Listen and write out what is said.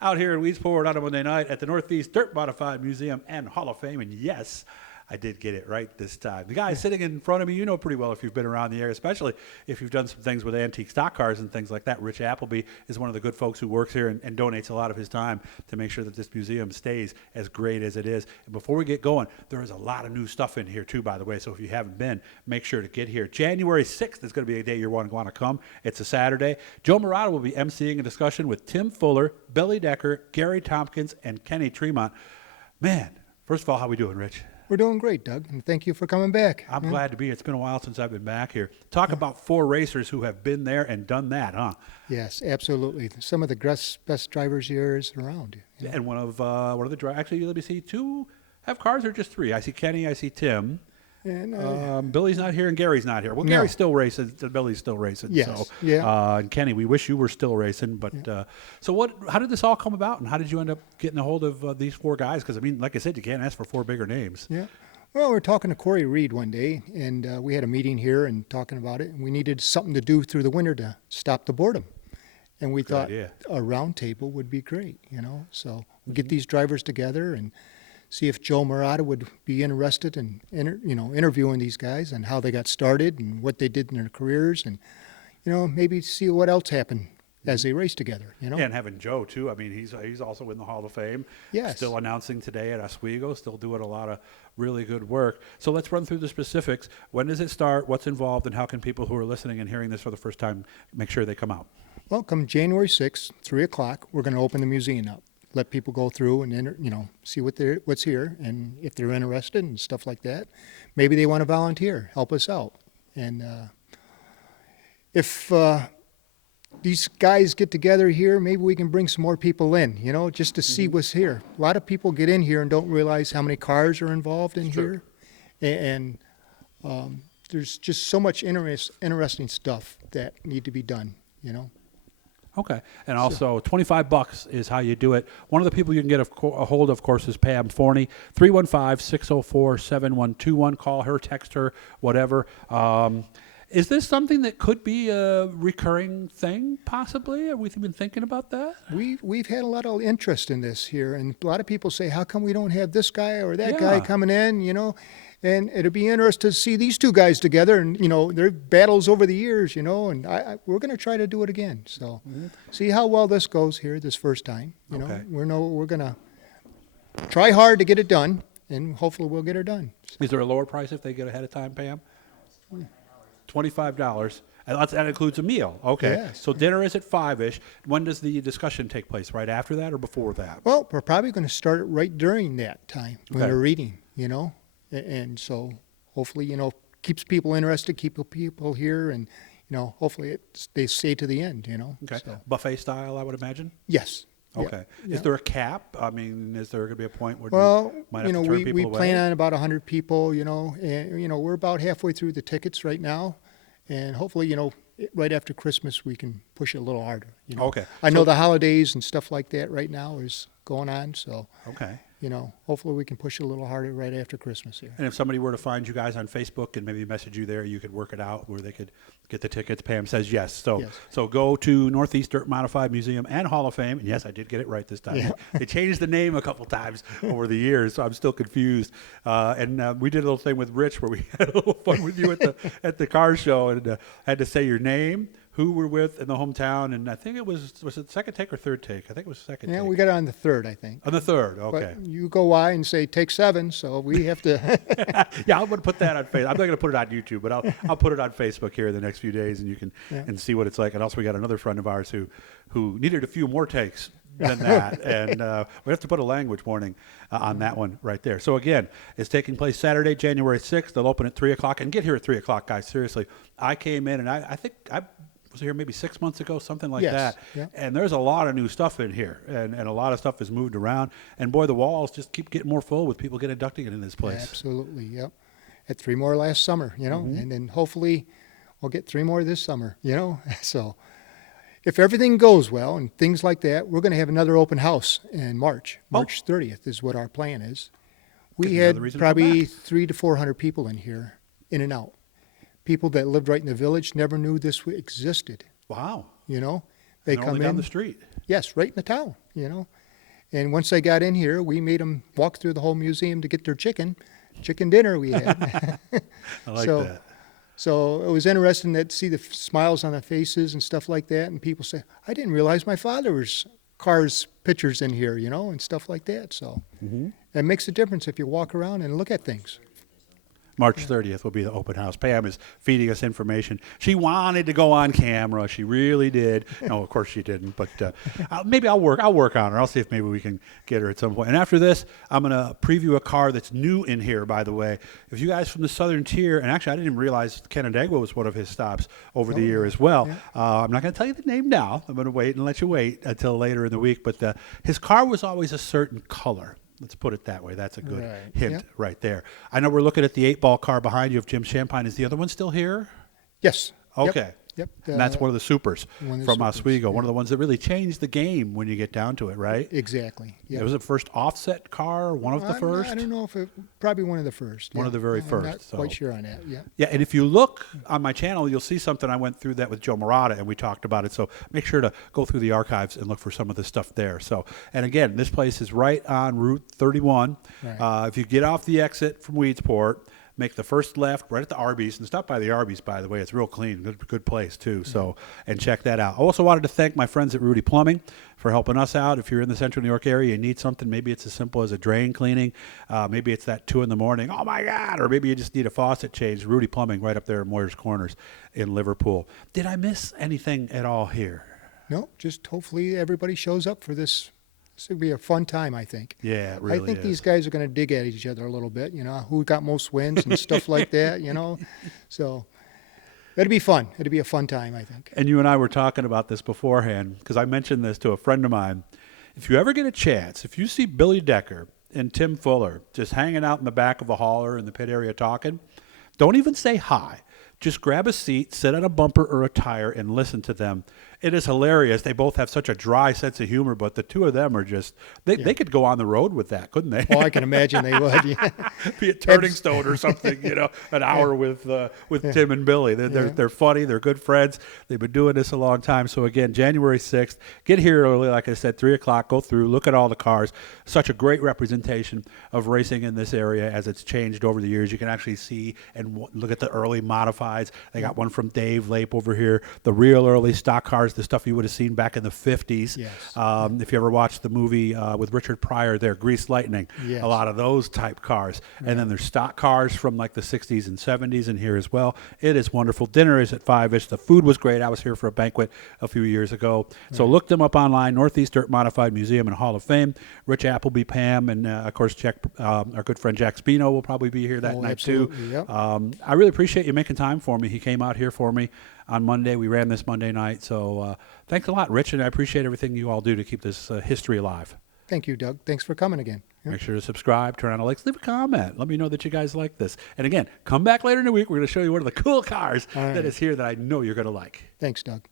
out here in Weedsport on a Monday night at the Northeast Dirt Modified Museum and Hall of Fame. And yes, I did get it right this time. The guy sitting in front of me, you know pretty well if you've been around the area, especially if you've done some things with antique stock cars and things like that. Rich Applebee is one of the good folks who works here and donates a lot of his time to make sure that this museum stays as great as it is. And before we get going, there is a lot of new stuff in here too, by the way. So if you haven't been, make sure to get here. January 6th is going to be a day you're going to want to come. It's a Saturday. Joe Marotta will be emceeing a discussion with Tim Fuller, Billy Decker, Gary Tomkins, and Kenny Tremont. Man, first of all, how we doing, Rich? We're doing great, Doug, and thank you for coming back. I'm glad to be here. It's been a while since I've been back here. Talk about four racers who have been there and done that, huh? Yes, absolutely. Some of the best drivers here is around. Yeah. And one of the drivers, actually, let me see, two have cars or just three? I see Kenny, I see Tim. And Billy's not here and Gary's not here. Well, no. Gary's still racing. Billy's still racing. Yes. So, yeah. And Kenny, we wish you were still racing. But so how did this all come about, and how did you end up getting a hold of these four guys? Because, I mean, like I said, you can't ask for four bigger names. Yeah. Well, we were talking to Corey Reed one day, and we had a meeting here and talking about it. And we needed something to do through the winter to stop the boredom. And we thought a roundtable would be great, So we get these drivers together and see if Joe Marotta would be interested in, interviewing these guys and how they got started and what they did in their careers, and maybe see what else happened as they race together. Yeah, and having Joe too. I mean, he's also in the Hall of Fame. Yes. Still announcing today at Oswego. Still doing a lot of really good work. So let's run through the specifics. When does it start? What's involved? And how can people who are listening and hearing this for the first time make sure they come out? Well, come January 6th, 3 o'clock, we're going to open the museum up. Let people go through and see what's here, and if they're interested and stuff like that, maybe they want to volunteer, help us out. And if these guys get together here, maybe we can bring some more people in, just to see what's here. A lot of people get in here and don't realize how many cars are involved in here, and there's just so much interesting stuff that need to be done. Okay. And also, $25 is how you do it. One of the people you can get a hold of course, is Pam Forney, 315-604-7121. Call her, text her, whatever. Is this something that could be a recurring thing, possibly? Have we been thinking about that? We've had a lot of interest in this here, and a lot of people say, how come we don't have this guy or that guy coming in, And it'll be interesting to see these two guys together, and their battles over the years, and we're going to try to do it again. So, see how well this goes here this first time. We're going to try hard to get it done, and hopefully we'll get it done. Is there a lower price if they get ahead of time, Pam? $25, and that includes a meal. Okay, yes. So dinner is at 5-ish. When does the discussion take place? Right after that or before that? Well, we're probably going to start it right during that time when they're reading. And so hopefully, keeps people interested, keep people here, and, hopefully they stay to the end, Okay. So. Buffet style, I would imagine? Yes. Okay. Yeah. Is there a cap? I mean, is there going to be a point where you might have to turn people we away? plan on about 100 people, and, we're about halfway through the tickets right now. And hopefully, right after Christmas, we can push it a little harder. Okay. I know the holidays and stuff like that right now is going on, so. Okay. Hopefully we can push it a little harder right after Christmas here. And if somebody were to find you guys on Facebook and maybe message you there, you could work it out where they could get the tickets. Pam says yes. So go to Northeast Dirt Modified Museum and Hall of Fame. And yes, I did get it right this time. Yeah. They changed the name a couple times over the years, so I'm still confused. And we did a little thing with Rich where we had a little fun with you at the car show, and had to say your name, who we're with in the hometown, and I think it was it second take or third take? I think it was second take. Yeah, we got it on the third, I think. On the third, okay. But you go by and say take 7, so we have to. Yeah, I'm going to put that on Facebook. I'm not going to put it on YouTube, but I'll put it on Facebook here in the next few days, and you can and see what it's like. And also, we got another friend of ours who needed a few more takes than that, and we have to put a language warning on that one right there. So again, it's taking place Saturday, January 6th. They'll open at 3 o'clock, and get here at 3 o'clock, guys. Seriously, I came in, and I think I was here maybe 6 months ago, something like that. Yeah. And there's a lot of new stuff in here, and a lot of stuff is moved around. And boy, the walls just keep getting more full with people getting inducted into this place. Absolutely, yep. Had 3 more last summer, and then hopefully we'll get 3 more this summer, So if everything goes well and things like that, we're going to have another open house in March. March 30th is what our plan is. We had probably 300 to 400 people in here, in and out. People that lived right in the village never knew this existed. Wow. They And they're come only down in. the street. Yes, right in the town, you know. And once they got in here, we made them walk through the whole museum to get their chicken dinner we had. I like So- that. So it was interesting to see the smiles on the faces and stuff like that. And people say, I didn't realize my father's car's pictures in here, you know, and stuff like that. So it makes a difference if you walk around and look at things. March 30th will be the open house. Pam is feeding us information. She wanted to go on camera. She really did. No, of course she didn't. But maybe I'll work on her. I'll see if maybe we can get her at some point. And after this, I'm going to preview a car that's new in here, by the way. If you guys from the Southern Tier, and actually I didn't even realize Canandaigua was one of his stops over the year as well. Yeah. I'm not going to tell you the name now. I'm going to wait and let you wait until later in the week. But his car was always a certain color. Let's put it that way. That's a good hint right there. I know we're looking at the 8-ball car behind you of Jim Champagne. Is the other one still here? Yes. Okay. Yep. And that's one of the supers from Oswego. Yeah. One of the ones that really changed the game when you get down to it, right? Exactly. Yep. It was the first offset car, one of the first? I don't know if probably one of the first. One of the very first. I'm not quite sure on that. Yeah. Yeah, and if you look on my channel, you'll see something. I went through that with Joe Marotta, and we talked about it. So make sure to go through the archives and look for some of the stuff there. So, and again, this place is right on Route 31. Right. If you get off the exit from Weedsport, make the first left right at the Arby's, and stop by the Arby's, by the way. It's real clean, good place too. So, and check that out. I also wanted to thank my friends at Rudy Plumbing for helping us out. If you're in the Central New York area, you need something. Maybe it's as simple as a drain cleaning. Maybe it's that 2 a.m. Oh my God! Or maybe you just need a faucet changed. Rudy Plumbing, right up there in Moyers Corners in Liverpool. Did I miss anything at all here? No, just hopefully everybody shows up for this. This would be a fun time, I think. Yeah, it really I think is. these guys are going to dig at each other a little bit, you know, who got most wins and stuff like that, you know. So it'd be fun. It'd be a fun time, I think. And you and I were talking about this beforehand because I mentioned this to a friend of mine. If you ever get a chance, if you see Billy Decker and Tim Fuller just hanging out in the back of a hauler in the pit area talking, don't even say hi. Just grab a seat, sit on a bumper or a tire, and listen to them. It is hilarious. They both have such a dry sense of humor, but the two of them are just, they could go on the road with that, couldn't they? Oh, I can imagine they would. Yeah. Be at Turning Stone or something, you know, an hour with Tim and Billy. They're funny. They're good friends. They've been doing this a long time. So again, January 6th, get here early, like I said, 3 o'clock, go through, look at all the cars. Such a great representation of racing in this area as it's changed over the years. You can actually see and look at the early modifieds. They got one from Dave Lape over here, the real early stock cars, the stuff you would have seen back in the 50s. Yes. If you ever watched the movie with Richard Pryor there, Grease Lightning, Yes. a lot of those type cars. Right. And then there's stock cars from like the 60s and 70s in here as well. It is wonderful. Dinner is at 5-ish. The food was great. I was here for a banquet a few years ago. So look them up online, Northeast Dirt Modified Museum and Hall of Fame. Rich Applebee, Pam, and of course, our good friend Jack Spino will probably be here that night absolutely. too. Yep. I really appreciate you making time for me. He came out here for me on Monday. We ran this Monday night. So thanks a lot, Rich, and I appreciate everything you all do to keep this history alive. Thank you, Doug. Thanks for coming again. Yep. Make sure to subscribe, turn on the likes, leave a comment. Let me know that you guys like this. And again, come back later in the week. We're going to show you one of the cool cars that is here that I know you're going to like. Thanks, Doug.